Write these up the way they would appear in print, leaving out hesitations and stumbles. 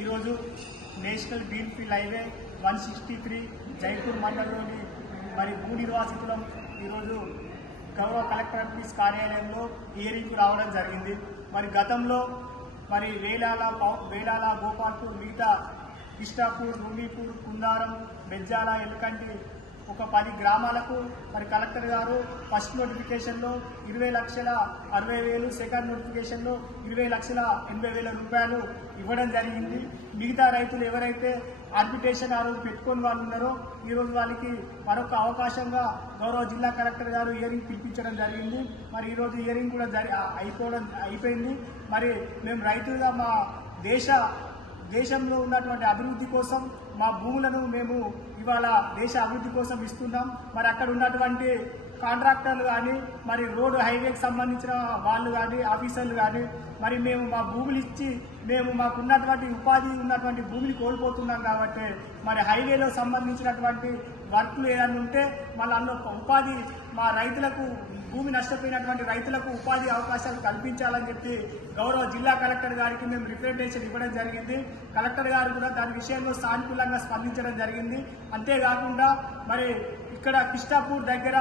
ఈరోజు national greenfield highway 163 Jaipur మండలంలోని మరి భూ నిర్వాసితులం ఈరోజు గౌరవ కలెక్టర్ ఆఫీస్ కార్యాలయంలో హియరింగ్కు రావడం జరిగింది. మరి గతంలో మరి వేలాల గోపాల్పూర్ మిగతా కిష్టాపూర్, రూమీపూర్, కుందారం, బెజ్జాల, ఎల్కంటి ఒక 10 గ్రామాలకు మరి కలెక్టర్ గారు ఫస్ట్ నోటిఫికేషన్లో 20,60,000, సెకండ్ నోటిఫికేషన్లో 20,80,000 రూపాయలు ఇవ్వడం జరిగింది. మిగతా రైతులు ఎవరైతే ఆర్బిటేషన్ పెట్టుకొని వాళ్ళు ఉన్నారో ఈరోజు వాళ్ళకి మరొక అవకాశంగా గౌరవ జిల్లా కలెక్టర్ గారు హియరింగ్ పిలిపించడం జరిగింది. మరి ఈరోజు హియరింగ్ కూడా అయిపోయింది. మరి మేము రైతులుగా మా దేశంలో ఉన్నటువంటి అభివృద్ధి కోసం మా భూములను మేము ఇవాళ దేశ అభివృద్ధి కోసం ఇస్తున్నాం. మరి అక్కడ ఉన్నటువంటి కాంట్రాక్టర్లు కానీ మరి రోడ్డు హైవేకి సంబంధించిన వాళ్ళు కానీ ఆఫీసర్లు కానీ మరి మేము మా భూములు ఇచ్చి మేము మాకున్నటువంటి ఉపాధి ఉన్నటువంటి భూమిని కోల్పోతున్నాం కాబట్టి మరి హైవేలో సంబంధించినటువంటి వర్క్లు ఏదైనా ఉంటే మళ్ళీ అందులో ఉపాధి మా రైతులకు భూమి నష్టపోయినటువంటి రైతులకు ఉపాధి అవకాశాలు కల్పించాలని చెప్పి గౌరవ జిల్లా కలెక్టర్ గారికి మేము రిప్రజెంటేషన్ ఇవ్వడం జరిగింది. కలెక్టర్ గారు కూడా దాని విషయంలో సానుకూలంగా స్పందించడం జరిగింది. అంతేకాకుండా మరి ఇక్కడ కిష్టాపూర్ దగ్గర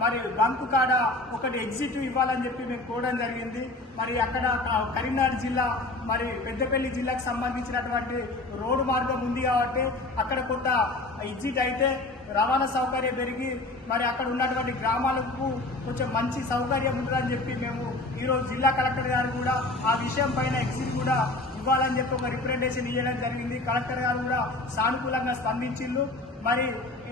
మరి బంకు కాడ ఒకటి ఎగ్జిట్ ఇవ్వాలని చెప్పి మేము కోరడం జరిగింది. మరి అక్కడ కరీంనగర్ జిల్లా మరి పెద్దపల్లి జిల్లాకు సంబంధించినటువంటి రోడ్డు మార్గం ఉంది కాబట్టి అక్కడ కొంత ఎగ్జిట్ అయితే రవాణా సౌకర్యం పెరిగి మరి అక్కడ ఉన్నటువంటి గ్రామాలకు కొంచెం మంచి సౌకర్యం ఉంటుందని చెప్పి మేము ఈరోజు జిల్లా కలెక్టర్ గారు కూడా ఆ విషయం పైన ఎగ్జిట్ కూడా ఇవ్వాలని చెప్పి ఒక రిప్రజెంటేషన్ ఇవ్వడం జరిగింది. కలెక్టర్ గారు కూడా సానుకూలంగా స్పందించిండ్రు. మరి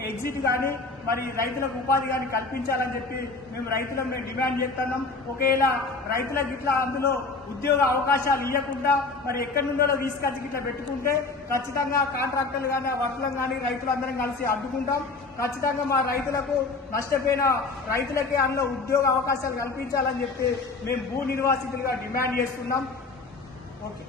ఎగ్జిట్ కానీ మరి రైతులకు ఉపాధి కానీ కల్పించాలని చెప్పి మేము రైతులను డిమాండ్ చేస్తున్నాం. ఒకవేళ రైతులకు ఇట్లా అందులో ఉద్యోగ అవకాశాలు ఇవ్వకుండా మరి ఎక్కడి నుండో తీసుకొచ్చి ఇట్లా పెట్టుకుంటే ఖచ్చితంగా కాంట్రాక్టర్లు కానీ వర్కులను కానీ రైతులందరం కలిసి అడ్డుకుంటాం. ఖచ్చితంగా మా రైతులకు నష్టపోయిన రైతులకే అందులో ఉద్యోగ అవకాశాలు కల్పించాలని చెప్పి మేము భూ నిర్వాసితులుగా డిమాండ్ చేస్తున్నాం. ఓకే.